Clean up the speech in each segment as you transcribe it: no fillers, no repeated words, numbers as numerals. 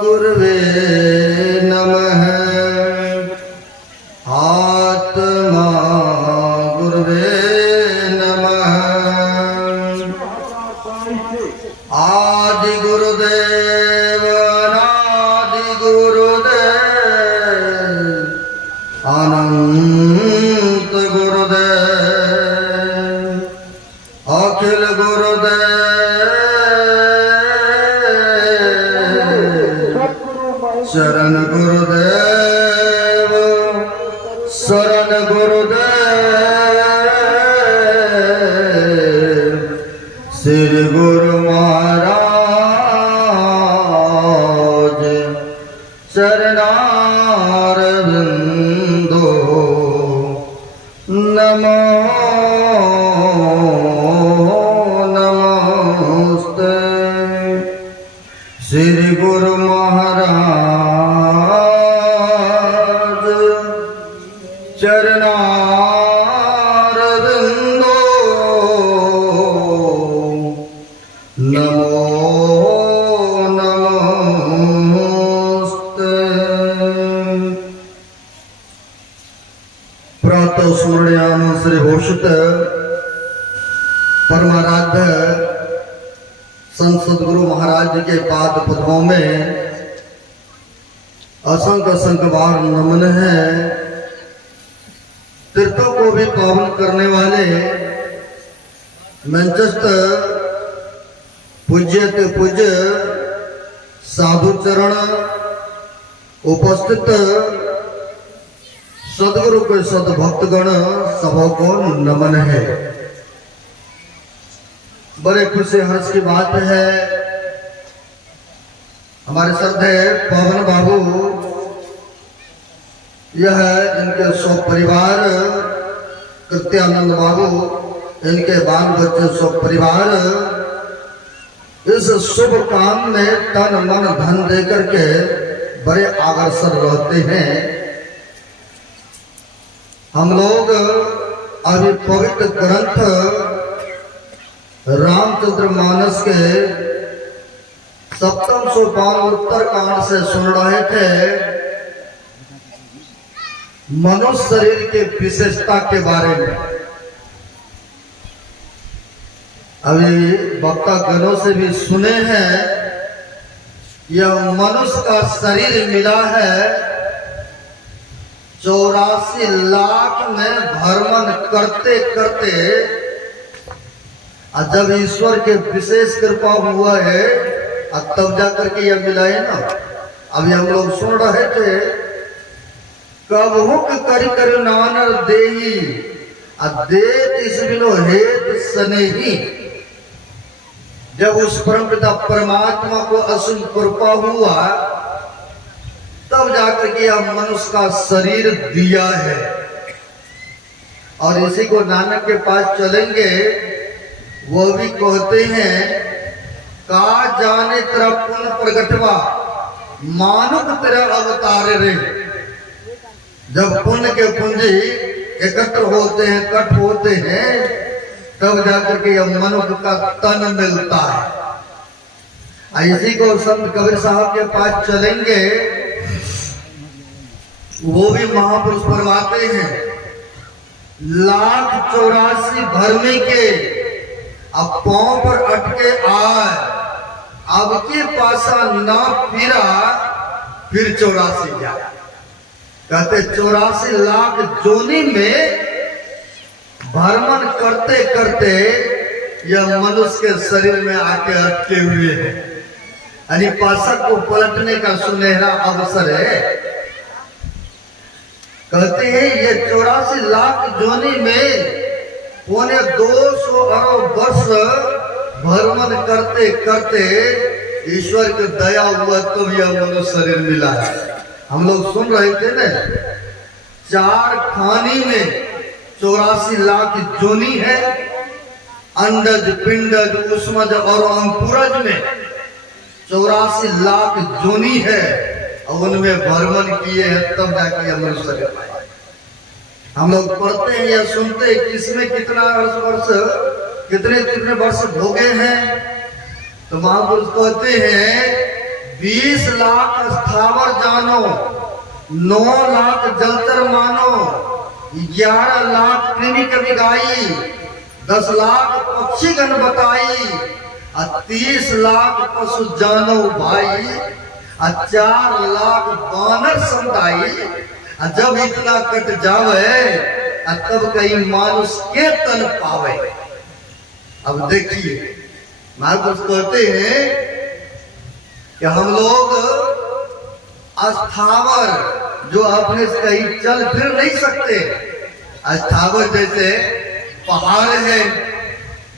गुरुवे नमः। आत्मा गुरुवे नमः। आदि गुरुदेव अनादि गुरुदेव अनंत गुरुदेव अखिल गुरुदेव शरण गुरुदेव शरण गुरुदेव श्री गुरु महाराज चरणारविंदो नमो नमस्ते। श्री गुरु महाराज चरणारविंदो नमो नमस्ते। प्रातः स्मरणीयान श्री भूषित परमाराध्य संत सद्गुरु महाराज जी के पाद पद्मों में असंख्य असंख्य बार नमन है। तीर्थों को भी पावन करने वाले मैनचेस्टर पूज्य साधु चरण उपस्थित सदगुरु के सदभक्तगण सभा को नमन है। बड़े खुशी हर्ष की बात है, हमारे श्रद्धेय पवन बाबू यह इनके सब परिवार कृत्यानंद बाबू इनके बाल बच्चे सब परिवार इस शुभ काम में तन मन धन देकर के बड़े अग्रसर रहते हैं। हम लोग अभी पवित्र ग्रंथ रामचंद्र मानस के सप्तम सोपान उत्तर कांड से सुन रहे थे मनुष्य शरीर के विशेषता के बारे में। अभी वक्ता गणों से भी सुने हैं, यह मनुष्य का शरीर मिला है 84 लाख में भ्रमण करते करते, और जब ईश्वर के विशेष कृपा हुआ है तब जाकर के यह मिला है ना। अभी हम लोग सुन रहे थे कबहुक करि कर नानर देही देत इस बिनो हेत स्नेही। जब उस परमपिता परमात्मा को असीम कृपा हुआ तब जाकर के यह मनुष्य का शरीर दिया है। और इसी को नानक के पास चलेंगे, वो भी कहते हैं का जाने तेरा पुण्य प्रगटवा मानुक तेरा अवतार रे। जब पुण्य के पूंजी एकत्र होते हैं, कट होते हैं, तब जाकर के यह मनुष्य का तन मिलता है। इसी को संत कबीर साहब के पास चलेंगे, वो भी महापुरुष फरमाते हैं 1,84 भरने के अब पांव पर अटके आए, अब के पासा ना फिरा फिर 84 जाए। कहते 84 लाख जोनी में भ्रमण करते करते यह मनुष्य के शरीर में आके अटके हुए हैं। यानी पासा को पलटने का सुनहरा अवसर है। कहते हैं ये 84 लाख जोनी में 250 अरब वर्ष भ्रमण करते करते ईश्वर की दया हुआ तो यह मनुष्य शरीर मिला है। हम लोग सुन रहे थे ना, 4 खानी में 84 लाख जोनी है, अंडज पिंडज उष्मज और अंकुरज में 84 लाख जोनी है, और उनमें भ्रमण किए हैं तब जाके मनुष्य शरीर पाए। हम लोग पढ़ते हैं या सुनते हैं किसमें कितना वर्ष कितने कितने वर्ष भोगे हैं। तो महापुरुष कहते हैं 20 लाख स्थावर जानो, 9 लाख जलचर मानो, 11 लाख कृमि कवि गाई, 10 लाख पक्षी गण बताई, 30 लाख पशु जानो भाई, 4 लाख बानर समुदाई। जब इतना कट जावे तब कई मानुष के तन पावे। अब देखिए महापुरुष कहते हैं कि हम लोग अस्थावर जो अपने से कहीं चल फिर नहीं सकते, अस्थावर जैसे पहाड़ है,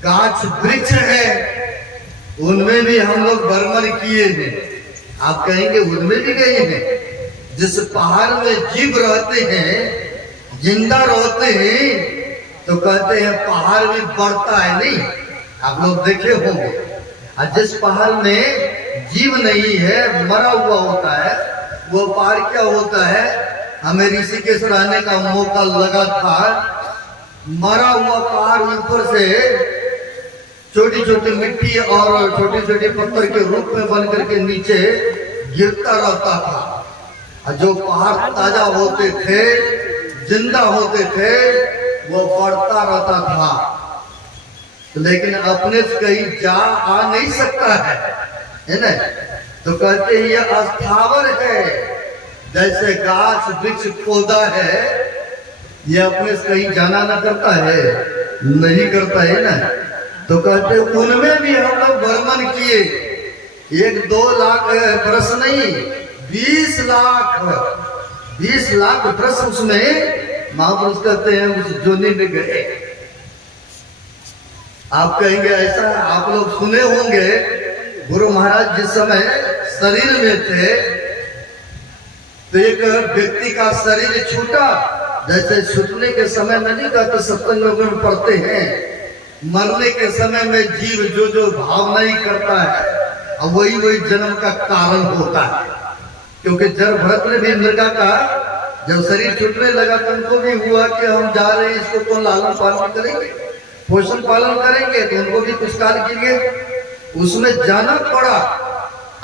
गाछ वृक्ष है, उनमें भी हम लोग भ्रमण किए हैं। आप कहेंगे उनमें भी गए हैं। जिस पहाड़ में जीव रहते हैं, जिंदा रहते हैं, तो कहते हैं पहाड़ भी बढ़ता है नहीं, आप लोग देखे होंगे। और जिस पहाड़ में जीव नहीं है, मरा हुआ होता है, वो पहाड़ क्या होता है। हमें ऋषिकेश रहने का मौका लगा था। मरा हुआ पहाड़ ऊपर से छोटी छोटी मिट्टी और छोटे छोटे पत्थर के रूप में बन करके नीचे गिरता रहता था। और जो पहाड़ ताजा होते थे, जिंदा होते थे, वो बढ़ता रहता था। लेकिन अपने से कहीं जा आ नहीं सकता है ना। तो कहते हैं ये अस्थावर है, जैसे गाछ वृक्ष पौधा है, ये अपने से कहीं जाना ना करता है, नहीं करता है ना। तो कहते उनमें भी हम लोग भ्रमण किए। 1-2 लाख वर्ष नहीं, 20 लाख वर्ष उसमें महापुरुष कहते हैं उस जोनी में गए। आप कहेंगे ऐसा, आप लोग सुने होंगे गुरु महाराज जिस समय शरीर में थे तो एक व्यक्ति का शरीर छूटा। जैसे छूटने के समय में नहीं कहते, सत्संग में पढ़ते हैं, मरने के समय में जीव जो भाव नहीं करता है, अब वही जन्म का कारण होता है। क्योंकि जड़ भरत ने भी मृगा का जब शरीर छूटने लगा तो उनको भी हुआ कि हम जा रहे हैं, इसको कौन लालन पालन करेंगे, पोषण पालन करेंगे, तो उनको भी कुछ काल के लिए उसमें जाना पड़ा।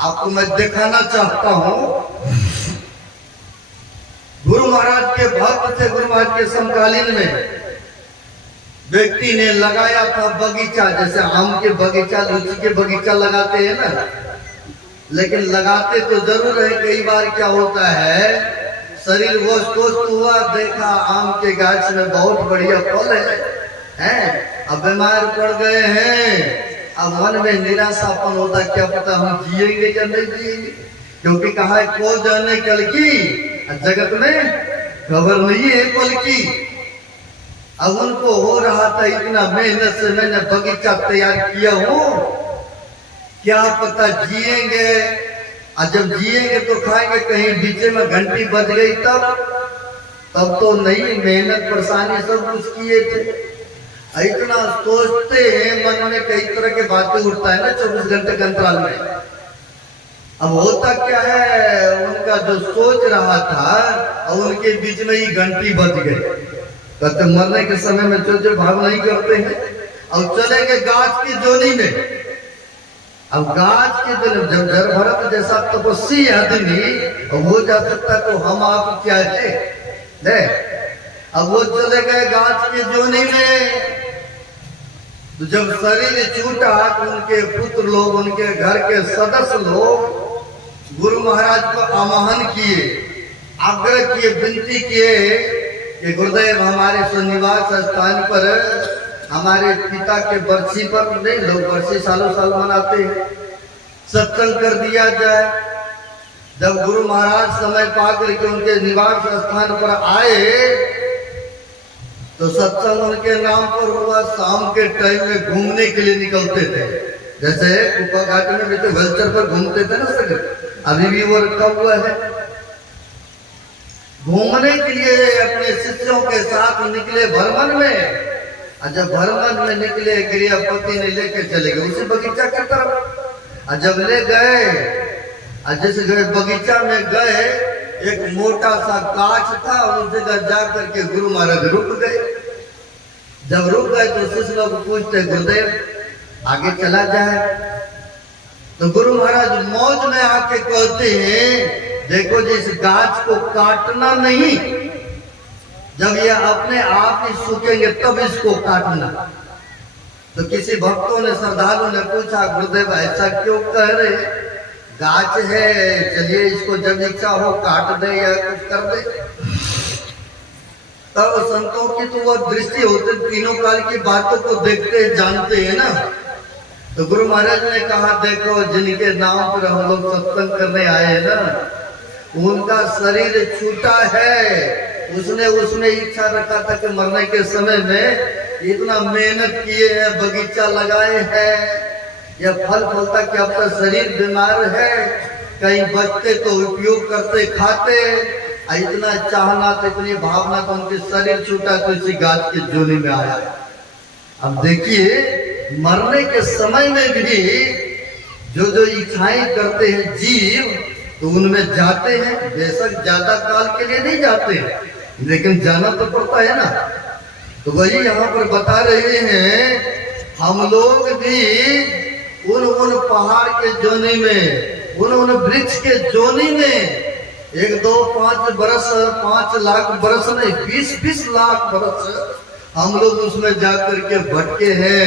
आपको मैं दिखाना चाहता हूं, गुरु महाराज के भक्त थे। गुरु महाराज के समकालीन में व्यक्ति ने लगाया था बगीचा, जैसे आम के बगीचा, लीची के बगीचा लगाते हैं ना, लेकिन लगाते तो जरूर है। कई बार क्या होता है, शरीर वो स्वस्थ हुआ, देखा आम के गाछ में बहुत बढ़िया फल है, अब बीमार पड़ गए हैं। अब मन में निराशापन होता, क्या पता हम जिएंगे या नहीं जिएंगे, क्योंकि कहा है को जाने कल की, जगत में खबर नहीं है कल की। अब उनको हो रहा था इतना मेहनत से मैंने बगीचा तैयार किया हूँ, क्या पता जिएंगे, और जब जिएंगे तो खाएंगे, कहीं बीच में घंटी बज गई तब तो नहीं, मेहनत परेशानी सब कुछ किए थे। इतना सोचते हैं, मन में कई तरह के बातें उठता है ना 24 घंटे के अंतराल में। अब होता क्या है, उनका जो सोच रहा था और उनके बीच में ही घंटी बज गई। कहते मरने के समय में जो भाव नहीं करते हैं, और चले गए गाछ की जोनी में। अब गाछ के जब जड़ भरत जैसा तपस्वी आदमी हो जा सकता, तो हम आप क्या है। अब वो चले गए गाछ की जोनी में। तो जब शरीर छूटा तो उनके पुत्र लोग, उनके घर के सदस्य लोग गुरु महाराज को आह्वान किए, आग्रह किए, विनती किए कि गुरुदेव हमारे सुनिवास स्थान पर हमारे पिता के बरसी पर, नहीं लोग बरसी सालों साल मनाते हैं, सत्संग कर दिया जाए। जब गुरु महाराज समय पाकर के उनके निवास स्थान पर आए तो सत्संग उनके नाम पर हुआ। शाम के टाइम में घूमने के लिए निकलते थे, जैसे कुपा घाट में भी तो वेलचर पर घूमते थे ना सर, अभी भी वो रखा हुआ है। घूमने के लिए अपने शिष्यों के साथ निकले भ्रमण में। जब भ्रमण में निकले, गृहपति ने लेके चले गए उसी बगीचा की तरफ। जब ले गए, जिस बगीचा में गए, एक मोटा सा गाछ था, उस जगह जा करके गुरु महाराज रुक गए। जब रुक गए तो शिष्य लोग पूछते, गुरुदेव आगे चला जाए। तो गुरु महाराज मौज में आके कहते हैं, देखो जिस गाछ को काटना नहीं, जब ये अपने आप ही सूखेंगे तब इसको काटना। तो किसी भक्तों ने, श्रद्धालु ने पूछा, गुरुदेव ऐसा क्यों कह रहे? गाछ है, चलिए इसको जब इच्छा हो काट दे या कुछ कर दे। तब संतों की तो वह दृष्टि होती, तीनों काल की बातों को देखते जानते हैं ना। तो गुरु महाराज ने कहा, देखो जिनके नाम पर हम लोग सत्संग करने आए हैं ना, उनका शरीर छूटा है। उसने इच्छा रखा था कि मरने के समय में इतना मेहनत किए हैं, बगीचा लगाए हैं, या फल फलता कि अब तो शरीर बीमार है, कहीं बचते तो उपयोग करते खाते, इतना चाहना तो, इतनी भावना तो उनके शरीर छूटा तो इसी गाछ के जोनी में आया। अब देखिए मरने के समय में भी जो जो इच्छाएं करते हैं जीव, तो उनमें जाते हैं। बेशक ज्यादा काल के लिए नहीं जाते, लेकिन जाना तो पड़ता है ना। तो वही यहाँ पर बता रहे हैं, हम लोग भी उन पहाड़ के जोनी में, उन वृक्ष के जोनी में 1, 2, 5 बरस, 5 लाख बरस नहीं, 20-20 लाख बरस हम लोग उसमें जाकर के भटके हैं,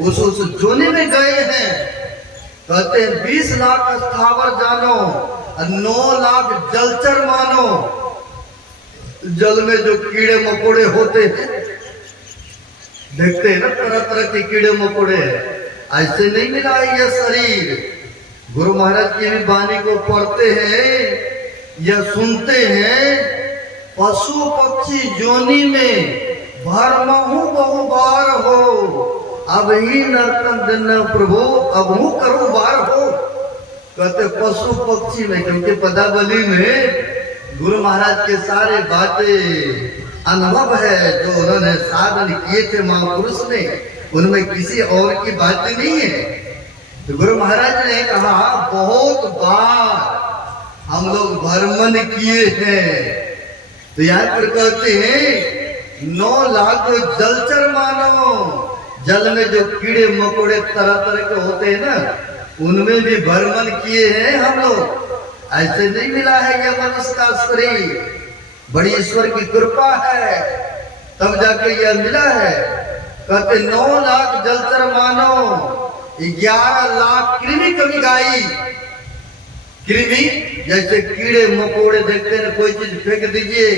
उस जोनी में गए हैं। कहते हैं 20 लाख स्थावर जानो, 9 लाख जलचर मानो। जल में जो कीड़े मकोड़े होते हैं, देखते हैं ना, तरह तरह के कीड़े मकोड़े, ऐसे नहीं मिला है यह शरीर। गुरु महाराज की भी वाणी को पढ़ते हैं या सुनते हैं, पशु पक्षी जोनी में भरमहु बहु बार हो, अब ही नर्तन दिन प्रभु अब हूँ करूँ बार हो। कहते पशु पक्षी में, क्योंकि पदावली में गुरु महाराज के सारे बातें अनुभव है जो उन्होंने साधन किए थे महापुरुष ने, उनमें किसी और की बातें नहीं है। तो गुरु महाराज ने कहा, बहुत बार हम लोग भ्रमण किए हैं। तो यहाँ पर कहते हैं 9 लाख जलचर मानो, जल में जो कीड़े मकोड़े तरह तरह के होते हैं ना, उनमें भी भ्रमण किए हैं हम लोग। ऐसे नहीं मिला है यह मनुष्य का शरीर, बड़ी ईश्वर की कृपा है, तब जाके यह मिला है। कहते 9 लाख जलचर मानो, 11 लाख कृमि कभी गाई। कृमि जैसे कीड़े मकोड़े देखते हैं, कोई चीज फेंक दीजिए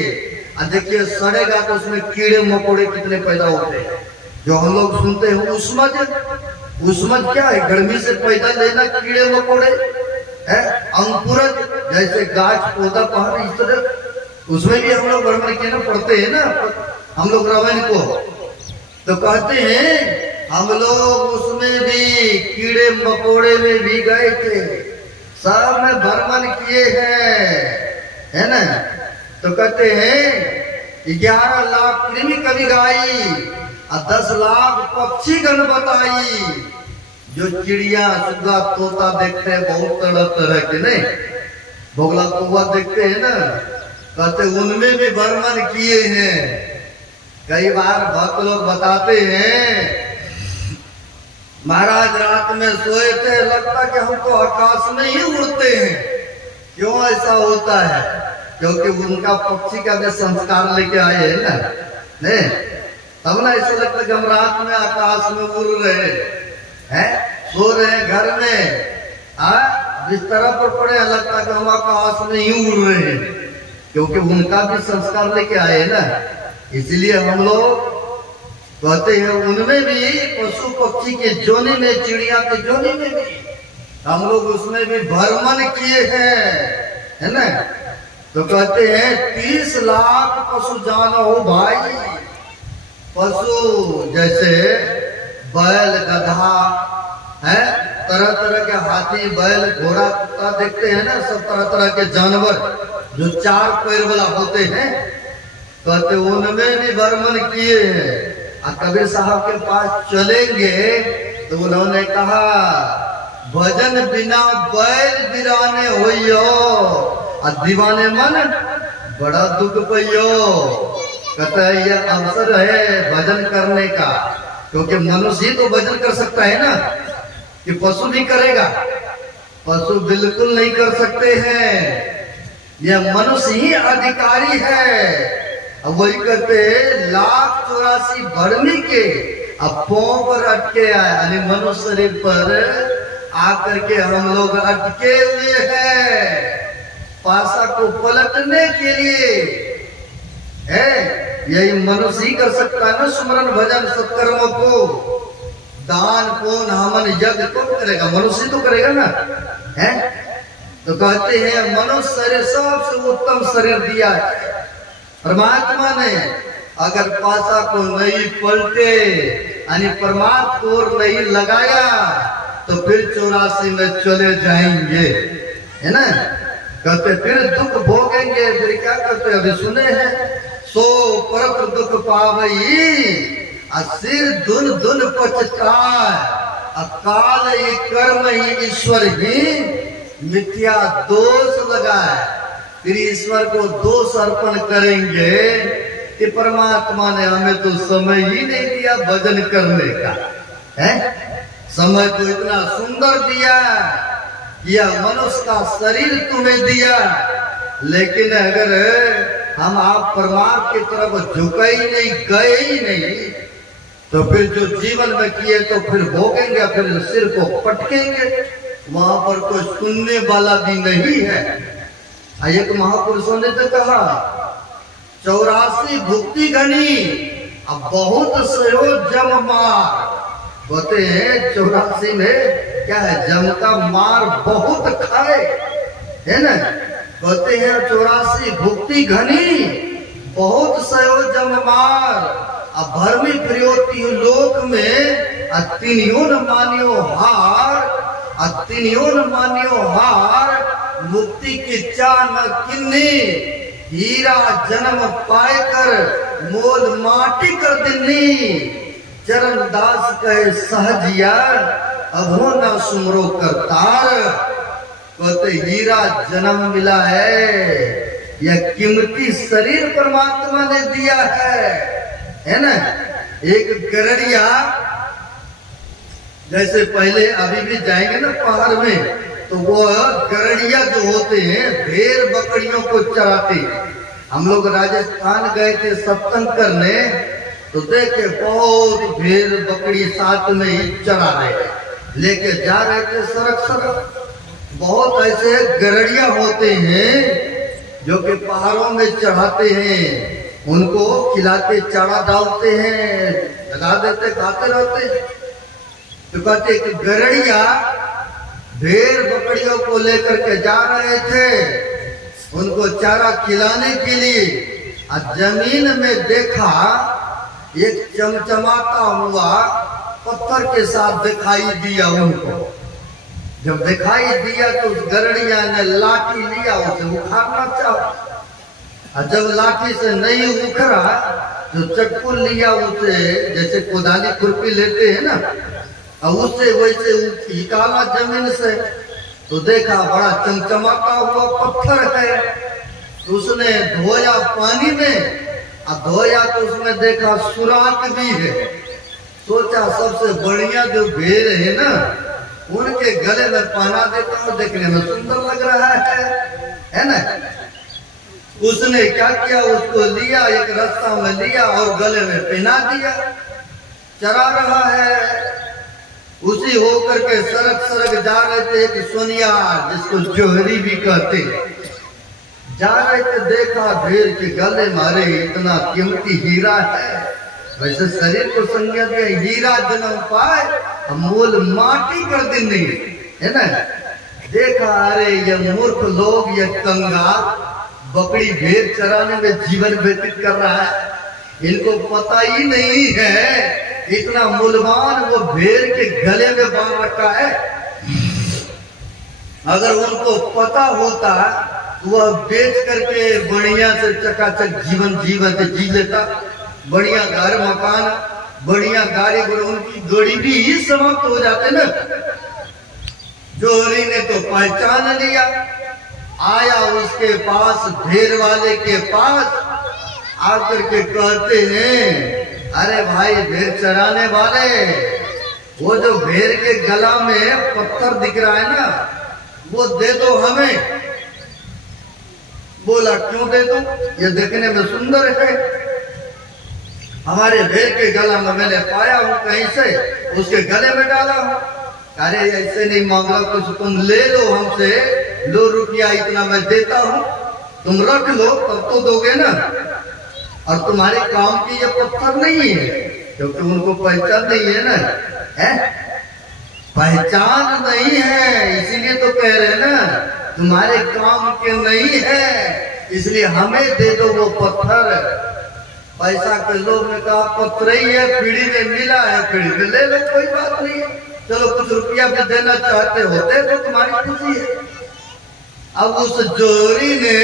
और देखिए सड़ेगा तो उसमें कीड़े मकोड़े कितने पैदा होते हैं। जो हम लोग सुनते हैं उसमज क्या है? गर्मी से पैदा लेना कीड़े मकोड़े है। अंकुरज जैसे गाछ पौधा पहाड़, इस तरह उसमें भी हम लोग भ्रमण किए ना, पढ़ते हैं ना हम लोग रामायण को। तो कहते हैं हम लोग उसमें भी कीड़े मकोड़े में भी गए थे, सब में भ्रमण किए हैं, है ना। तो कहते हैं 11 लाख कृमि कभी गाई और 10 लाख पक्षी गण बताई। जो चिड़िया सुगा तोता देखते हैं बहुत तरह तरह के, नहीं बोगला कौवा देखते हैं ना, कहते उनमें भी भ्रमण किए हैं। कई बार भक्त लोग बताते हैं, महाराज रात में सोए थे, लगता कि हम तो आकाश में ही उड़ते हैं। क्यों ऐसा होता है? क्योंकि उनका पक्षी का भी संस्कार लेके आए हैं ना, नहीं तब ना ऐसा लगता कि हम रात में आकाश में उड़ रहे हैं, सो रहे हैं घर में, बिस्तर पर पड़े, लगता कि हम आकाश में ही उड़ रहे हैं, क्योंकि उनका भी संस्कार लेके आए ना। इसलिए हम लोग कहते हैं उनमें भी, पशु पक्षी के जोनी में, चिड़िया के जोनी में भी हम लोग उसमें भी भ्रमण किए हैं, है ना। तो कहते हैं 30 लाख पशु जानो हो भाई। पशु जैसे बैल, गधा है, तरह तरह के हाथी, बैल, घोड़ा, कुत्ता देखते हैं ना, सब तरह तरह के जानवर जो 4 पैर वाला होते हैं, कहते उनमें भी भ्रमण किए हैं। और कबीर साहब के पास चलेंगे तो उन्होंने कहा, भजन बिना बैल बिराने होइयो और दीवाने मन बड़ा दुख पइयो। कहता है यह अवसर है भजन करने का, क्योंकि मनुष्य ही तो भजन कर सकता है ना, कि पशु नहीं करेगा। पशु बिल्कुल नहीं कर सकते हैं, यह मनुष्य ही अधिकारी है। अब वही कहते हैं 1,84 भरनी के अब पांव पर अटके आए, यानी मनुष्य शरीर पर आकर के हम लोग अटके हुए हैं पासा को पलटने के लिए है। यही मनुष्य ही कर सकता है ना, सुमरन भजन सत्कर्म को। दान कौन हमन यज्ञ कौन करेगा, मनुष्य तो करेगा ना है। तो कहते हैं मनुष्य शरीर सबसे उत्तम शरीर दिया है परमात्मा ने। अगर पासा को नहीं पलटे यानी परमात्मा को नहीं लगाया तो फिर 84 में चले जाएंगे, है ना। कहते फिर दुख भोगेंगे, फिर क्या करते अभी सुने हैं, सो परत दुख पावई सिर धुन धुन पछताए, अकाल ये कर्म ही ईश्वर ही मिथ्या दोष लगाए। फिर ईश्वर को दोष अर्पण करेंगे कि परमात्मा ने हमें तो समय ही नहीं दिया भजन करने का है। समय तो इतना सुंदर दिया, यह मनुष्य का शरीर तुम्हें दिया, लेकिन अगर हम आप परमात्मा की तरफ झुके ही नहीं, गए ही नहीं, तो फिर जो जीवन में किए तो फिर भोगेंगे, फिर सिर को पटकेंगे, वहां पर कोई सुनने वाला भी नहीं है। एक महापुरुषों ने तो कहा 84 भुक्ति घनी अब बहुत सयो जम मार। कहते हैं 84 में क्या है, जम का मार बहुत खाए, है ना। कहते हैं 84 भुक्ति घनी बहुत सयो जम मार, अब भरमी प्रियोति लोक में अतिनियो न मानियो हार, अतिनियो न मानियो हार, मुक्ति की चाह न किन्नी, हीरा जन्म पाए कर मोल माटी कर दिन्नी, चरण दास कहे सहजिया अभो न सुमरो करतार। कहते हीरा जन्म मिला है, यह कीमती शरीर परमात्मा ने दिया है ना। एक गरड़िया, जैसे पहले अभी भी जाएंगे ना पहाड़ में, तो वो गरड़िया जो होते हैं भेड़ बकरियों को चराते। हम लोग राजस्थान गए थे सत्संग करने, तो देखे बहुत भेड़ बकरी साथ में ही चरा रहे, लेके जा रहे थे सड़क सड़क। बहुत ऐसे गरड़िया होते हैं जो कि पहाड़ों में चढ़ाते हैं, उनको खिलाते चारा डालते हैं, लगा देते, खाते रहते। तो कहते कि गरड़िया भेड़ बकरियों को लेकर के जा रहे थे उनको चारा खिलाने के लिए, और जमीन में देखा एक चमचमाता हुआ पत्थर के साथ दिखाई दिया उनको। जब दिखाई दिया तो उस गरड़िया ने लाठी लिया, उसे उखाड़ना चाहा, और जब लाठी से नहीं उखड़ा तो चक्कू लिया उसे, जैसे कुदाली खुरपी लेते हैं ना, और उससे वैसे निकाला जमीन से, तो देखा बड़ा चमचमाता हुआ पत्थर है। तो उसने धोया पानी में, और धोया तो उसमें देखा सुराख भी है। सोचा सबसे बढ़िया जो भेड़ है ना उनके गले में पहना देता हूँ, देखने में सुंदर लग रहा है ना। उसने क्या किया, उसको लिया, एक रास्ता में लिया और गले में पहना दिया, चरा रहा है। उसी होकर के सड़क सड़क जा रहे थे एक सोनिया, जिसको जोहरी भी कहते, जा रहे थे, देखा भेड़ के गले मारे इतना कीमती हीरा है, वैसे शरीर को संज्ञा दिया, हीरा जन्म पाए मोल माटी कर देंगे, है ना। देखा अरे ये मूर्ख लोग, ये कंगाल बकरी भेड़ चराने में जीवन व्यतीत कर रहा है, इनको पता ही नहीं है इतना मूल्यवान वो भेड़ के गले में बांध रखा है। अगर उनको पता होता वह बेच करके बढ़िया से चकाचक जीवन जी लेता, बढ़िया घर मकान, बढ़िया गाड़ी घोड़ा, उनकी गरीबी ही समाप्त हो जाते ना। जोहरी ने तो पहचान लिया, आया उसके पास, भेड़ वाले के पास आकर के कहते हैं, अरे भाई भेड़ चराने वाले, वो जो भेड़ के गला में पत्थर दिख रहा है ना, वो दे दो हमें। बोला क्यों दे दो, ये देखने में सुंदर है। हमारे भेड़ के गला में मैंने पाया हूं, कहीं से उसके गले में डाला हूं। अरे ऐसे नहीं मांगा कुछ, तुम ले लो हमसे, लो रुपया इतना मैं देता हूं, तुम रख लो तब तो दोगे ना। और तुम्हारे काम की ये पत्थर नहीं है, क्योंकि उनको पहचान नहीं है ना, है पहचान नहीं है, इसीलिए तो कह रहे हैं ना तुम्हारे काम के नहीं है, इसलिए हमें दे दो वो पत्थर। पैसा के लोग ने कहा पत्थर ही है, पीढ़ी में मिला है, पीढ़ी में ले लो, कोई बात नहीं है, चलो कुछ रुपया भी देना चाहते होते तो तुम्हारी खुशी है। अब उस जोहरी ने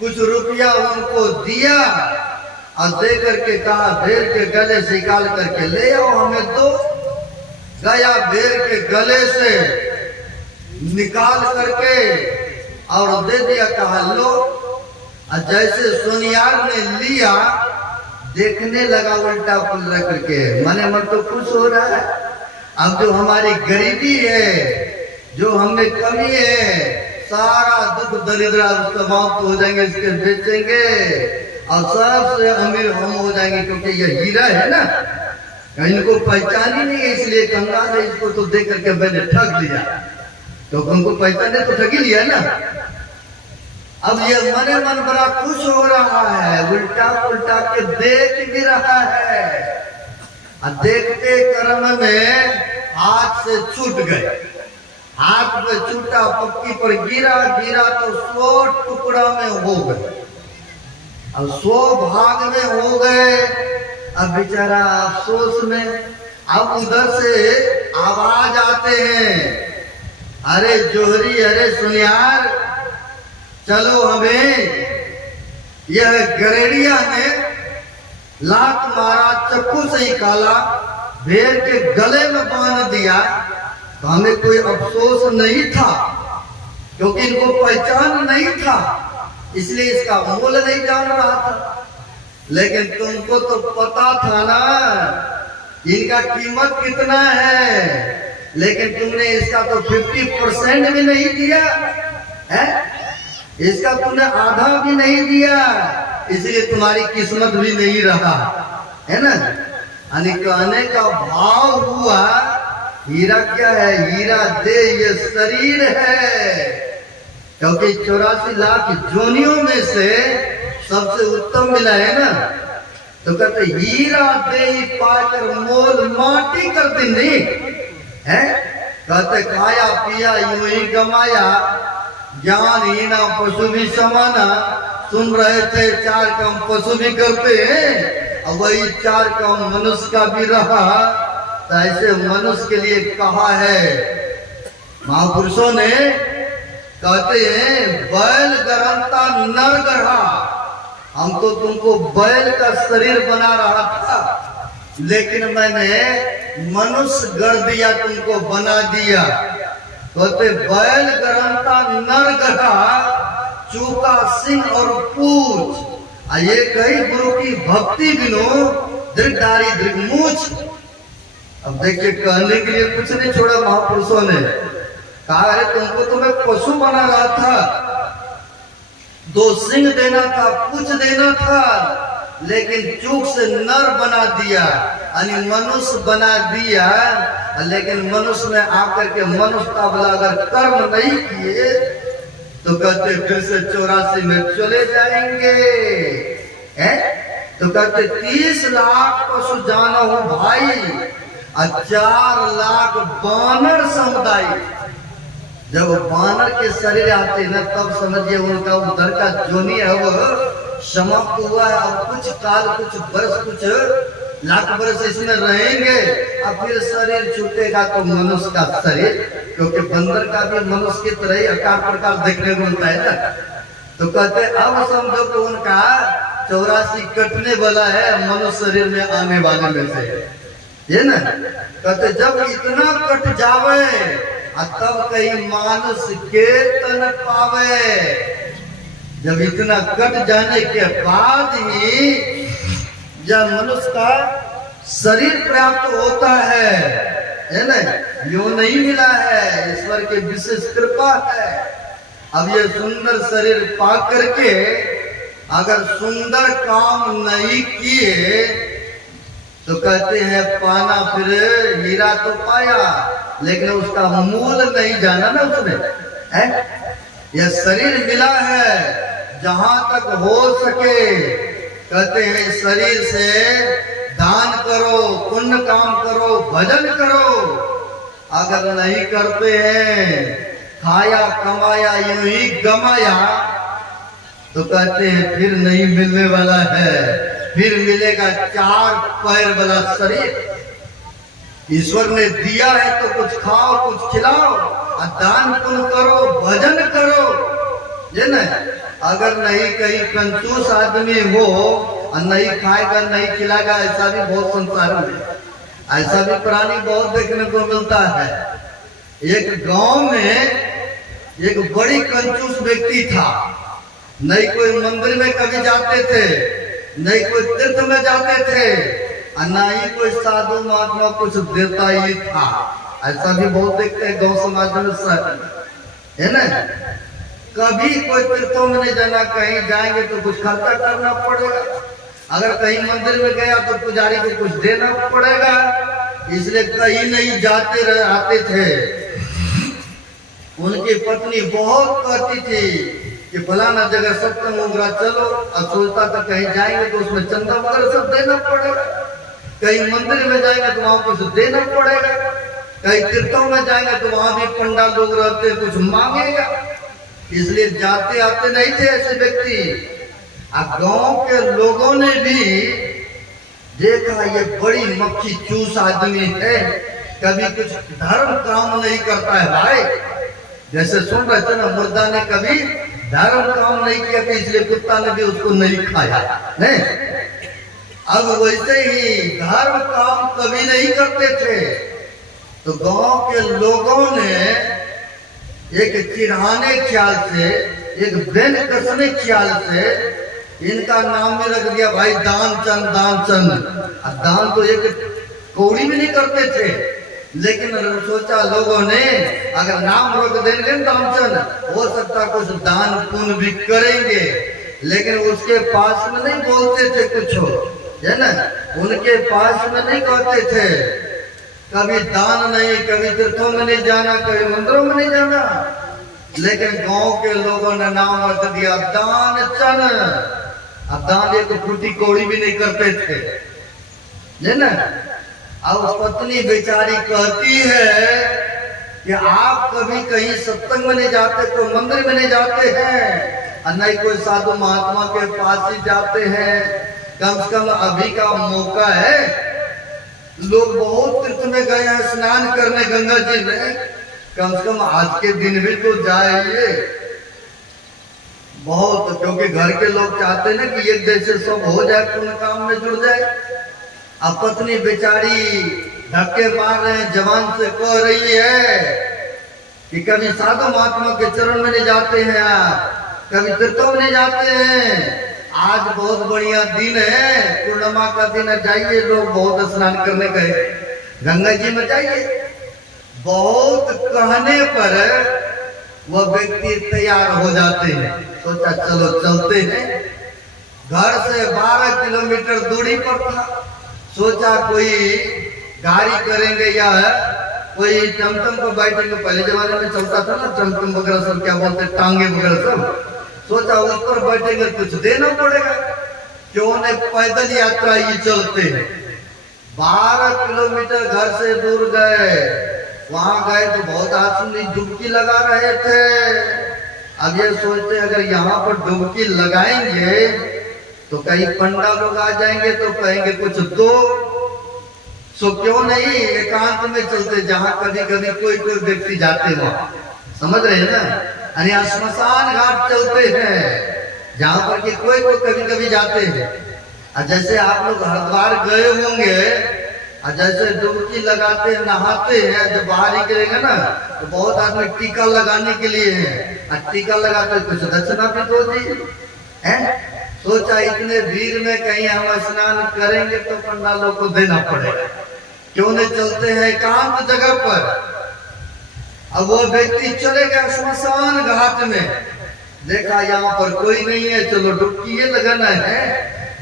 कुछ रुपया उनको दिया और दे करके कहा भेड़ के गले से निकाल करके ले आओ हमें दो। गया भेड़ के गले से निकाल करके और दे दिया, कहा लो। और जैसे सुनियार ने लिया, देखने लगा उल्टा पुल्टा करके, मने मन तो खुश हो रहा है। अब जो हमारी गरीबी है, जो हमें कमी है, सारा दुख दरिद्र समाप्त हो जाएंगे, इसके बेचेंगे और सबसे अमीर हम हो जाएंगे, क्योंकि ये हीरा है ना, इनको पहचान ही नहीं है, इसलिए कंगाल है, इसको तो देख करके मैंने ठग लिया, तो उनको पहचाने तो ठगी लिया ना। अब ये मने मन बड़ा खुश हो रहा है, उल्टा उल्टा के देख भी रहा है, और देखते क्रम में हाथ से छूट गए, हाथ में छूटा, पक्की पर गिरा, गिरा तो 100 टुकड़ा में हो गए, अब 100 भाग में हो गए। अब बेचारा अफसोस में, अब उधर से आवाज आते हैं, अरे जोहरी, अरे सुनियार, चलो हमें। यह गरेड़िया ने लात मारा, चक्कू से ही काला, भेड़ के गले में बांध दिया, तो हमें कोई अफसोस नहीं था, क्योंकि इनको पहचान नहीं था, इसलिए इसका मूल नहीं जान रहा था। लेकिन तुमको तो पता था ना इनका कीमत कितना है, लेकिन तुमने इसका तो 50% भी नहीं दिया है, इसका तुमने आधा भी नहीं दिया, इसलिए तुम्हारी किस्मत भी नहीं रहा, है ना। कहने का भाव हुआ, हीरा क्या है, हीरा दे ये शरीर है, क्योंकि 84 लाख जोनियों में से सबसे उत्तम मिला है ना। तो कहते हीरा दे पाकर मोल माटी कर दी है। कहते खाया पिया यूं ही कमाया, ज्ञान हीना पशु भी समाना। सुन रहे थे 4 काम पशु भी करते हैं, अब वही 4 काम मनुष्य का भी रहा। तो ऐसे मनुष्य के लिए कहा है महापुरुषों ने, कहते हैं बैल गरंता नर गढ़ा, हम तो तुमको बैल का शरीर बना रहा था, लेकिन मैंने मनुष्य गढ़ दिया, तुमको बना दिया। कहते बैल गरंता नर गढ़ा, चूका सिंह और पूछ, ये कई गुरु की भक्ति बिनो दृढ़धारी दृढ़मूछ। अब देखिए कहने के लिए कुछ नहीं छोड़ा महापुरुषों ने, कहा है तुमको तो मैं पशु बना रहा था, 2 सिंह देना था, पूछ देना था, लेकिन चूक से नर बना दिया, यानी मनुष्य बना दिया। लेकिन मनुष्य में आकर के मनुष्य का भला अगर कर्म नहीं किए तो कहते फिर से 84 में चले जाएंगे, है? तो कहते 30 लाख पशु जाना हो भाई, 4 लाख बानर समुदाय। जब बानर के शरीर आते हैं ना, तब समझिए उनका उधर का जोनी है वो समाप्त हुआ है। अब कुछ काल, कुछ वर्ष, कुछ लाख वर्ष इसमें रहेंगे, अब फिर शरीर छूटेगा तो मनुष्य का शरीर, क्योंकि बंदर का भी मनुष्य की तरह ही आकार प्रकार देखने को मिलता है ना। तो कहते अब समझो कि उनका 84 कटने वाला है मनुष्य शरीर में आने वाले में से, ये ना। कहते जब इतना कट जावे तब कहीं मानुष के तन पावे। जब इतना कट जाने के बाद ही जब मनुष्य का शरीर प्राप्त होता है, है ना, यूं नहीं मिला है, ईश्वर की विशेष कृपा है। अब ये सुंदर शरीर पा करके अगर सुंदर काम नहीं किए तो कहते हैं पाना फिर हीरा तो पाया, लेकिन उसका मूल नहीं जाना ना उसने, है? यह शरीर मिला है, जहां तक हो सके कहते हैं शरीर से दान करो, पुण्य काम करो, भजन करो। अगर नहीं करते हैं, खाया कमाया यूं ही गमाया, तो कहते हैं फिर नहीं मिलने वाला है, फिर मिलेगा 4 पैर वाला शरीर। ईश्वर ने दिया है तो कुछ खाओ, कुछ खिलाओ, दान पुण्य करो, भजन करो, ये ना। अगर नहीं कहीं कंजूस आदमी हो और नहीं खाएगा नहीं खिलाएगा, ऐसा भी बहुत संसार में, ऐसा भी प्राणी बहुत देखने को मिलता है। एक गांव में एक बड़ी कंजूस व्यक्ति था, नहीं कोई मंदिर में कभी जाते थे, नहीं कोई तीर्थ में जाते थे, और ना ही कोई साधु महात्मा कुछ देता ही था। ऐसा भी बहुत देखते हैं गांव समाज में, है ना। कभी कोई तीर्थों में नहीं जाना, कहीं जाएंगे तो कुछ खर्चा करना पड़ेगा, अगर कहीं मंदिर में गया तो पुजारी को कुछ देना पड़ेगा, इसलिए कहीं नहीं जाते रहे आते थे। उनकी पत्नी बहुत कहती थी कि फलाना जगह सत्संग वगैरह चलो, अब सोचता था कहीं जाएंगे तो उसमें चंदा वगैरह सब देना पड़ेगा, कहीं मंदिर में जाएंगे तो वहां कुछ देना पड़ेगा, कहीं तीर्थों में जाएंगे तो वहां भी पंडाल लोग रहते कुछ मांगेगा, इसलिए जाते आते नहीं थे ऐसे व्यक्ति। गांव के लोगों ने भी देखा ये बड़ी मक्खी चूस आदमी है, कभी कुछ धर्म काम नहीं करता है भाई। जैसे सुन रहे थे ना, मुर्दा ने कभी धर्म काम नहीं किया, तो इसलिए कुत्ता ने भी उसको नहीं खाया, नहीं। अब वैसे ही धर्म काम कभी नहीं करते थे, तो गांव के लोगों ने एक चिढ़ाने ख्याल से, एक बेन कसने ख्याल से इनका नाम भी रख दिया भाई दानचंद, दानचंद। दान तो एक कौड़ी भी नहीं करते थे, लेकिन सोचा लोगों ने अगर नाम रख देंगे दानचंद, हो सकता कुछ दान पुण्य भी करेंगे, लेकिन उसके पास में नहीं बोलते थे कुछ, है ना, उनके पास में नहीं कहते थे। कभी दान नहीं, कभी तीर्थों में नहीं जाना, कभी मंदिरों में नहीं जाना, लेकिन गांव के लोगों ने नाम रख दिया दानचंद। अब दान एक फूटी कौड़ी भी नहीं करते थे, है ना। अब पत्नी बेचारी कहती है कि आप कभी कहीं सत्संग में नहीं जाते, कोई मंदिर में नहीं जाते हैं, और नहीं कोई साधु महात्मा के पास ही जाते हैं। कम से कम अभी का मौका है, लोग बहुत तीर्थ में गए हैं स्नान करने गंगा जी में, कम से कम आज के दिन भी तो जाइए बहुत, क्योंकि घर के लोग चाहते ना कि एक जैसे सब हो जाए, पुण्य काम में जुड़ जाए। अब पत्नी बेचारी धक्के मार रहे हैं, जवान से कह रही है कि कभी साधु महात्मा के चरण में नहीं जाते हैं आप, कभी तीर्थों में नहीं जाते हैं, आज बहुत बढ़िया दिन है, पूर्णिमा का दिन है, जाइए लोग बहुत स्नान करने गए, गंगा जी में जाइए। बहुत कहने पर वह व्यक्ति तैयार हो जाते हैं, सोचा चलो चलते हैं। घर से 12 किलोमीटर दूरी पर था, सोचा कोई गाड़ी करेंगे या कोई टमटम पर बैठेंगे, पहले जमाने में चलता था ना टमटम वगैरह सब, क्या बोलते टांगे वगैरह सब, सोचा उस पर बैठेंगे कुछ देना पड़ेगा, क्यों न पैदल यात्रा ही चलते हैं। 12 किलोमीटर घर से दूर गए, वहां गए तो बहुत आदमी डुबकी लगा रहे थे। अब ये सोचते अगर यहाँ पर डुबकी लगाएंगे तो कहीं पंडा लोग आ जाएंगे तो कहेंगे कुछ दो, सो क्यों नहीं एकांत में चलते, जहां कभी कभी कोई कोई व्यक्ति जाते वहां, समझ रहे हैं ना, यानी श्मशान घाट चलते हैं, जहां पर कि कोई कोई कभी कभी जाते हैं। और जैसे आप लोग हरिद्वार गए होंगे, और जैसे डुबकी लगाते हैं, नहाते हैं, जब बाहर निकलेंगे ना तो बहुत आदमी टीका लगाने के लिए है, और टीका लगाते कुछ दक्षिणा भी दो दी। सोचा इतने भीड़ में कहीं हम स्नान करेंगे तो पंडालों को देना पड़ेगा, क्यों नहीं चलते हैं एकांत जगह पर। अब वो व्यक्ति चले गया श्मशान घाट में, देखा यहाँ पर कोई नहीं है, चलो डुबकी ये लगाना है,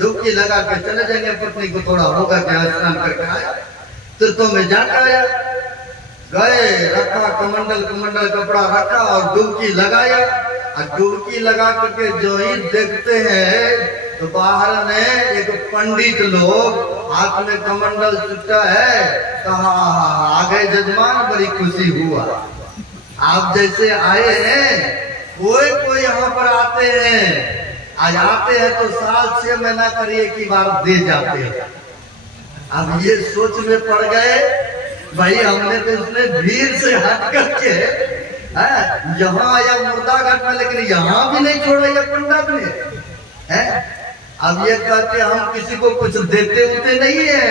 डुबकी लगा के चले जाएंगे, पत्नी को थोड़ा होगा क्या, स्नान करके आया, तीर्थों में जाकर आया, गए, रखा कमंडल कपड़ा रखा और डुबकी लगाया। और डुबकी लगा करके जो ही देखते हैं तो बाहर में एक पंडित लोग हाथ में कमंडल चुटा है, कहा आ गए जजमान, बड़ी खुशी हुआ। आप जैसे आए हैं कोई यहाँ पर आते हैं, आज आते हैं तो साल 6 महीना करिए की बार दे जाते हैं। अब ये सोच में पड़ गए, भाई हमने तो इसमें भीड़ से हट करके यहाँ आया मुर्दा घाट में, लेकिन यहाँ भी नहीं छोड़ा ये पंडित ने है। अब ये कहते हम किसी को कुछ देते होते नहीं है,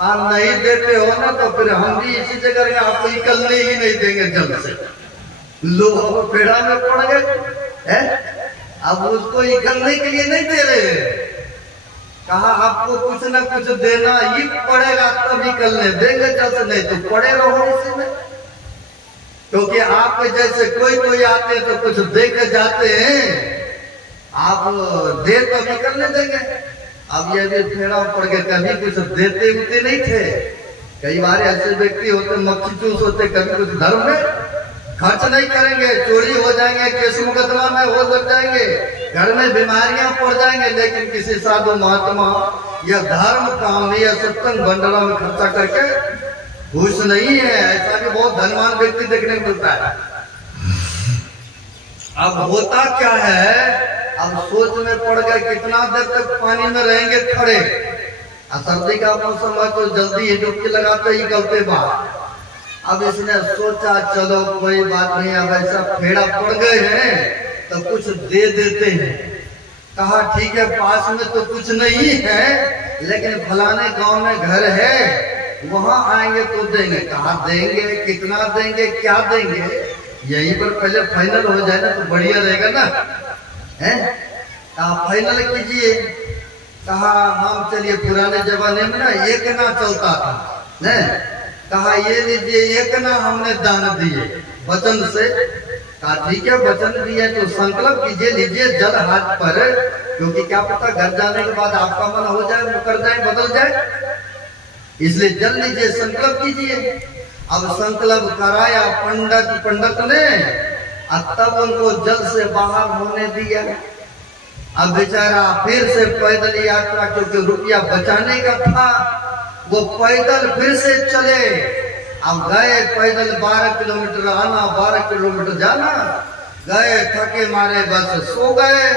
आप नहीं देते हो ना तो फिर हम भी इसी जगह आपको निकलने ही नहीं देंगे जल से। लोग पेड़ा में पड़ गए, अब उसको निकलने के लिए नहीं दे रहे, कहा आपको कुछ ना कुछ देना ही पड़ेगा तब निकलने देंगे, जल से नहीं तो पड़े रहो इसी में। क्योंकि आपके जैसे कोई आते हैं तो कुछ दे के जाते हैं, आप दे तो निकलने देंगे। अब ये भी फेरा पड़ गए, कभी कुछ देते उते नहीं थे। कई बार ऐसे व्यक्ति होते मक्खी चूस होते, कभी कुछ धर्म में खर्च नहीं करेंगे, चोरी हो जाएंगे, केस मुकदमा में हो लग जाएंगे, घर में बीमारियां पड़ जाएंगे, लेकिन किसी साधु महात्मा या धर्म काम में या सत्संग भंडारा में खर्चा करके खुश नहीं है। ऐसा भी बहुत धनवान व्यक्ति देखने को मिलता है। अब होता क्या है, अब सोच में पड़ गए कितना देर तक पानी में रहेंगे खड़े, सर्दी का मौसम है तो जल्दी ही डुबकी लगाते ही निकलते बाहर। अब इसने सोचा चलो कोई बात नहीं, अब ऐसा फेड़ा पड़ गए हैं तो कुछ दे देते हैं। कहा ठीक है, पास में तो कुछ नहीं है, लेकिन फलाने गांव में घर है, वहां आएंगे तो देंगे। कहा देंगे, कितना देंगे, क्या देंगे, यहीं पर पहले फाइनल हो जाए ना तो बढ़िया रहेगा ना, है? कहा फाइनल कीजिए। कहा हम चलिए, पुराने जमाने में ना एक ना चलता था, ने? कहा ये लीजिए, एक ना हमने दान दिए वचन से। कहा ठीक है, वचन दिए तो संकल्प कीजिए, लीजिए जल हाथ पर, क्योंकि क्या पता घर जाने के बाद आपका मन हो जाए, मुकर जाए, बदल जाए, इसलिए जल लीजिए, संकल्प कीजिए। अब संकल्प कराया पंडित ने, तब उनको जल से बाहर होने दिया। अब बेचारा फिर से पैदल यात्रा, क्योंकि रुपया बचाने का था, वो पैदल फिर से चले। अब गए पैदल 12 किलोमीटर आना, 12 किलोमीटर जाना, गए थके मारे बस सो गए।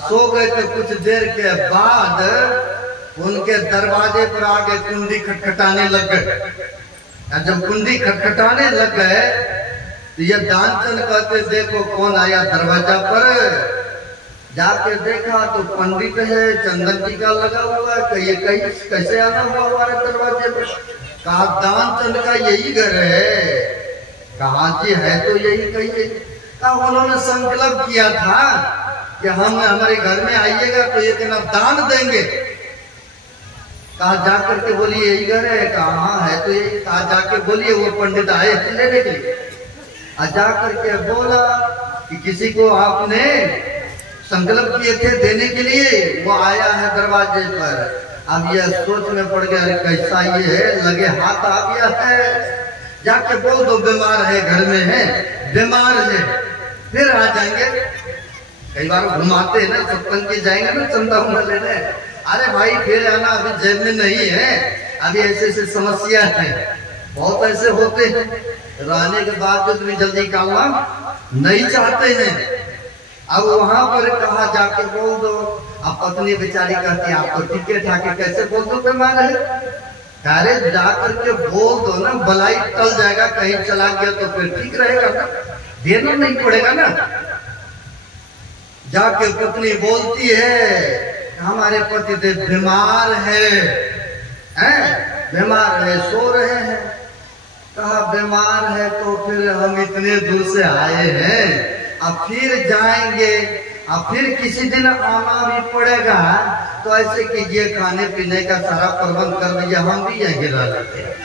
सो गए तो कुछ देर के बाद उनके दरवाजे पर आगे कुंडी खटखटाने लग गए। जब कुंडी खटखटाने लग गए तो ये दानचंद कहते देखो कौन आया दरवाजा पर। जाके देखा तो पंडित है, चंदन टीका लगा हुआ है, कहीं कैसे आना हुआ हमारे दरवाजे पर। कहा दानचंद का यही घर है। कहा जी है तो यही, कहिए। कहा उन्होंने संकल्प किया था कि हम हमारे घर में आइएगा तो एक ना दान देंगे। कहा जाकर के बोलिए यही घर है। कहा हाँ है तो यही। कहा जाके बोलिए वो पंडित आए लेने के लिए। जाकर के बोला कि किसी को आपने संकल्प किए थे देने के लिए, वो आया है दरवाजे पर। अब यह सोच में पड़ गया, कैसा ये है, लगे हाथ आ गया है। जाके बोल दो बीमार है, घर में है, बीमार है, फिर आ जाएंगे। कई बार घुमाते हैं ना, सत्संग के जाएंगे ना चंदा उंदा लेने, अरे भाई फिर आना, अभी जेब में नहीं है, अभी ऐसे समस्या है। बहुत ऐसे होते हैं, रहने के बाद भी जल्दी निकालना नहीं चाहते हैं। अब वहां पर कहा जाके बोल दो। अब पत्नी बेचारी कहती है आपको टिकट आके कैसे बोल दो बीमार है। अरे जाकर के बोल दो ना, बलाई टल जाएगा, कहीं चला गया तो फिर ठीक रहेगा ना, देना नहीं पड़ेगा ना। जाके पत्नी बोलती है हमारे पति देव बीमार है, बीमार है, सो रहे हैं। कहा बीमार है तो फिर हम इतने दूर से आए हैं, अब फिर जाएंगे, अब फिर किसी दिन आना भी पड़ेगा, तो ऐसे कीजिए खाने पीने का सारा प्रबंध कर दीजिए, हम भी यहीं रह लेते हैं,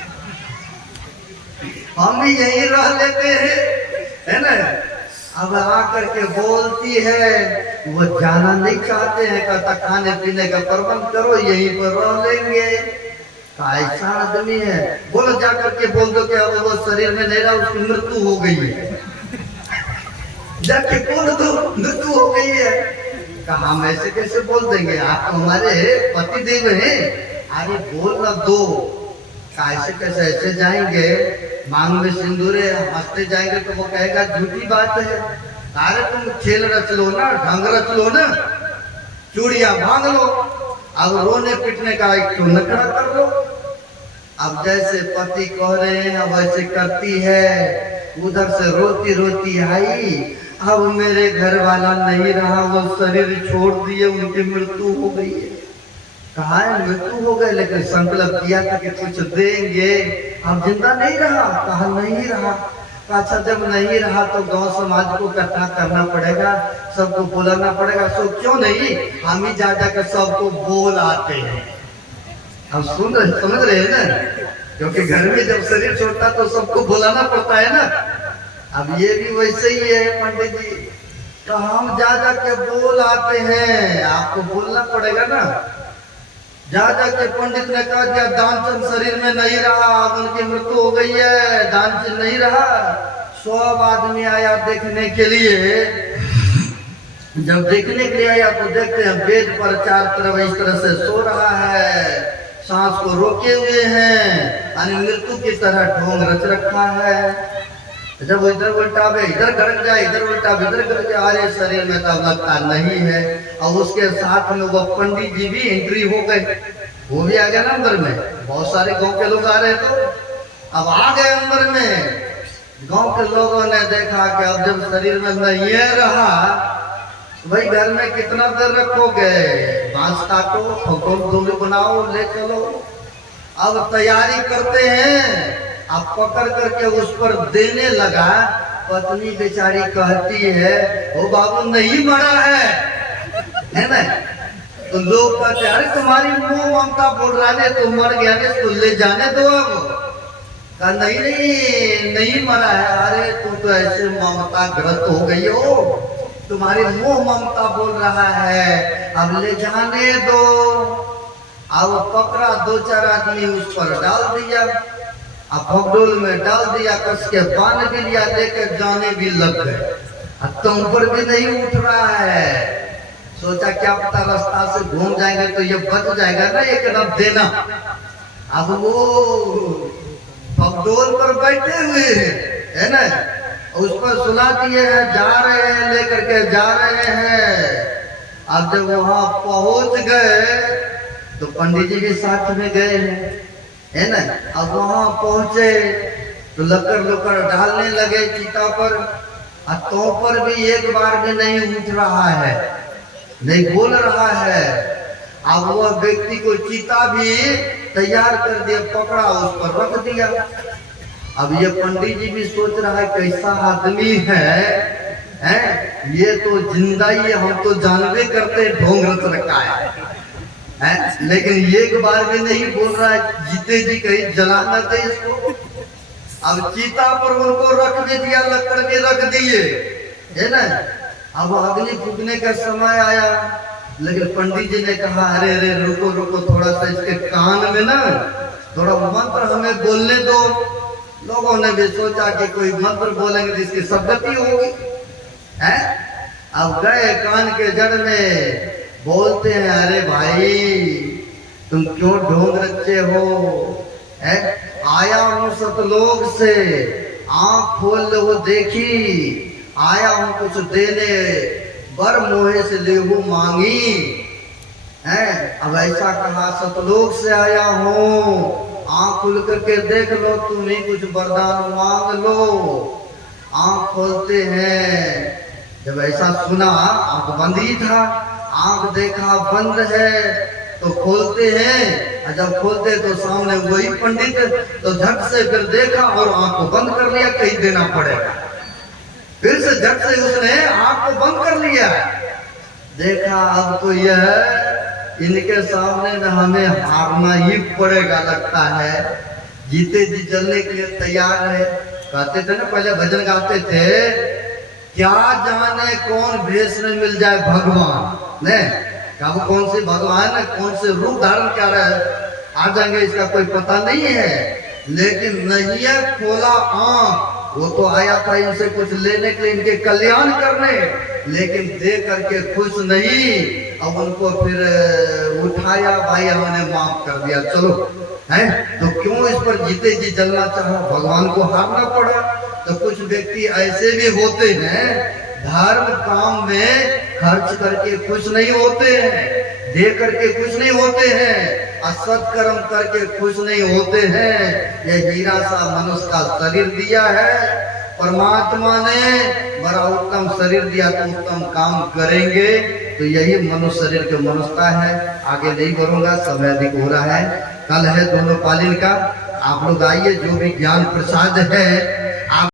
हम भी यहीं रह लेते हैं, है ना। अब आकर के बोलती है, वो जाना नहीं चाहते हैं, कहता खाने पीने का प्रबंध करो, यहीं पर रह लेंगे। ऐसा आदमी है, बोलो जाकर के बोल दो कि अब वो शरीर में नहीं रहा, उसकी मृत्यु हो गई है, जाके बोल दो मृत्यु हो गई है। कहा हम ऐसे कैसे बोल देंगे, आप हमारे पति देव हैं, अरे बोल ना दो। कैसे कैसे ऐसे जाएंगे, मांग में सिंदूर हंसते जाएंगे तो वो कहेगा झूठी बात है। अरे तुम खेल रच लो ना, ढंग रच लो ना, चूड़ियां भाग लो, अब रोने पिटने का एक तो नखरा कर लो। अब जैसे पति कह रहे हैं वैसे करती है, उधर से रोती रोती आई, अब मेरे घर वाला नहीं रहा, वो शरीर छोड़ दिए, उनकी मृत्यु हो गई है। कहा है मृत्यु हो गए, लेकिन संकल्प किया था कि कुछ देंगे, अब जिंदा नहीं रहा। कहा नहीं रहा। अच्छा जब नहीं रहा तो गांव समाज को इकट्ठा करना पड़ेगा, सबको बुलाना पड़ेगा। सो क्यों नहीं, हम ही जा जाकर सबको बोल आते हैं। हम सुन रहे समझ रहे हैं ना, क्योंकि घर में जब शरीर छोड़ता तो सबको बुलाना पड़ता है ना। अब ये भी वैसे ही है पंडित जी, तो हम जा जा के बोल आते हैं, आपको बोलना पड़ेगा ना। जा जा के पंडित ने कहा दिया दानचंद शरीर में नहीं रहा, अब उनकी मृत्यु हो गई है, दानचंद नहीं रहा। 100 आदमी आया देखने के लिए। जब देखने के लिए आया तो देखते हैं बेड पर चार तरफ इस तरह से सो रहा है, सांस को रोके हुए हैं, यानी मृत्यु की तरह ढोंग रच रखा है। जब इधर उल्टावे इधर गड़क जाए, इधर उल्टावे इधर गड़क जाए, अरे शरीर में तब लगता नहीं है। और उसके साथ में वो पंडित जी भी एंट्री हो गए, वो भी आ गया ना अंदर में। बहुत सारे गांव के लोग आ रहे तो अब आ गए अंदर में। गांव के लोगों ने देखा कि अब जब शरीर में नहीं रहा, भाई घर में कितना देर रखोगे, बांस काटो, फकोड़ धूल बनाओ, ले चलो। अब तैयारी करते हैं, अब पकड़ करके उस पर देने लगा। पत्नी बेचारी कहती है ओ बाबू नहीं मरा है ना। तो लोग कहते अरे तुम्हारी मुंह ममता बोल रहा है, तो मर गया ने, तो ले जाने दो। अब कहा नहीं नहीं नहीं मरा है। अरे तू तो ऐसे ममता ग्रस्त हो गई हो, तुम्हारी मुंह ममता बोल रहा है, अब ले जाने दो। अब पकड़ा, 2-4 आदमी उस पर डाल दिया, अब भगडोल में डाल दिया, कस के बांध भी लिया, लेकर जाने भी लग गए। अब तुम पर भी नहीं उठ रहा है। सोचा क्या पता रास्ता से घूम जाएंगे तो ये बच जाएगा ना, एक रब देना। अब वो भगडोल पर बैठे हुए है ना, उस पर सुना दिए हैं, जा रहे हैं, लेकर के जा रहे हैं। अब जब वहां पहुंच गए तो पंडित जी भी साथ में गए हैं, है ना। अब वहां पहुंचे तो लकड़ डालने लगे चिता पर, और तो पर भी एक बार भी नहीं उठ रहा है, नहीं बोल रहा है। अब वह व्यक्ति को चिता भी तैयार कर दिया, पकड़ा, उस पर रख दिया। अब ये पंडित जी भी सोच रहा है कैसा आदमी है, ये तो जिंदा ही है, हम तो जानबे करते ढोंग रच रखा है, लेकिन एक बार भी नहीं बोल रहा है। जीते जी कहीं जला न दे इसको। अब चीता पर उनको रख भी दिया, लकड़ के रख दिए, है ना। अब अग्नि फूकने का समय आया, लेकिन पंडित जी ने कहा अरे अरे रुको रुको, थोड़ा सा इसके कान में ना थोड़ा मंत्र हमें बोलने दो। लोगों ने भी सोचा कि कोई मंत्र बोलेंगे जिसकी सदगति होगी, है। अब गए कान के जड़ में, बोलते हैं अरे भाई तुम क्यों ढोंग रचे हो, है? आया हूं सतलोक से, आंख खोल लो देखी, आया हूं कुछ देने, बर मोहे से लेहू मांगी, है। अब ऐसा कहा सतलोक से आया हूं, आंख खुल करके देख लो, तुम ही कुछ वरदान मांग लो। आंख खोलते हैं, जब ऐसा सुना, आंख बंद ही था, आंख देखा बंद है तो खोलते हैं, और जब खोलते तो सामने वही पंडित, तो झट से फिर देखा और आंख को बंद कर लिया, कहीं देना पड़ेगा। फिर से झट से उसने आंख को बंद कर लिया, देखा अब तो यह इनके सामने में हमें हारना ही पड़ेगा लगता है। जीते जी जलने के लिए तैयार है। कहते थे ना, पहले भजन गाते थे, क्या जाने कौन भेष में मिल जाए भगवान ने, क्या वो कौन से भगवान है, कौन से रूप धारण कर रहे आ जाएंगे, इसका कोई पता नहीं है। लेकिन नहीं है खोला आंख, वो तो आया था इनसे कुछ लेने के लिए, इनके कल्याण करने, लेकिन दे करके खुश नहीं। अब उनको फिर उठाया, भाई हमने माफ कर दिया, चलो है। तो क्यों इस पर जीते जी जलना चाहा, भगवान को हारना पड़ा। तो कुछ व्यक्ति ऐसे भी होते हैं, धर्म काम में खर्च करके खुश नहीं होते हैं, दे करके खुश नहीं होते हैं, असत कर्म करके खुश नहीं होते हैं। यह हीरा सा मनुष्य का शरीर दिया है, परमात्मा ने बड़ा उत्तम शरीर दिया, तो उत्तम काम करेंगे। तो यही मनुष्य शरीर की मनुष्यता है। आगे नहीं करूंगा, समय अधिक हो रहा है। कल है दोनों पालिन का, आप लोग आइए, जो भी ज्ञान प्रसाद है आप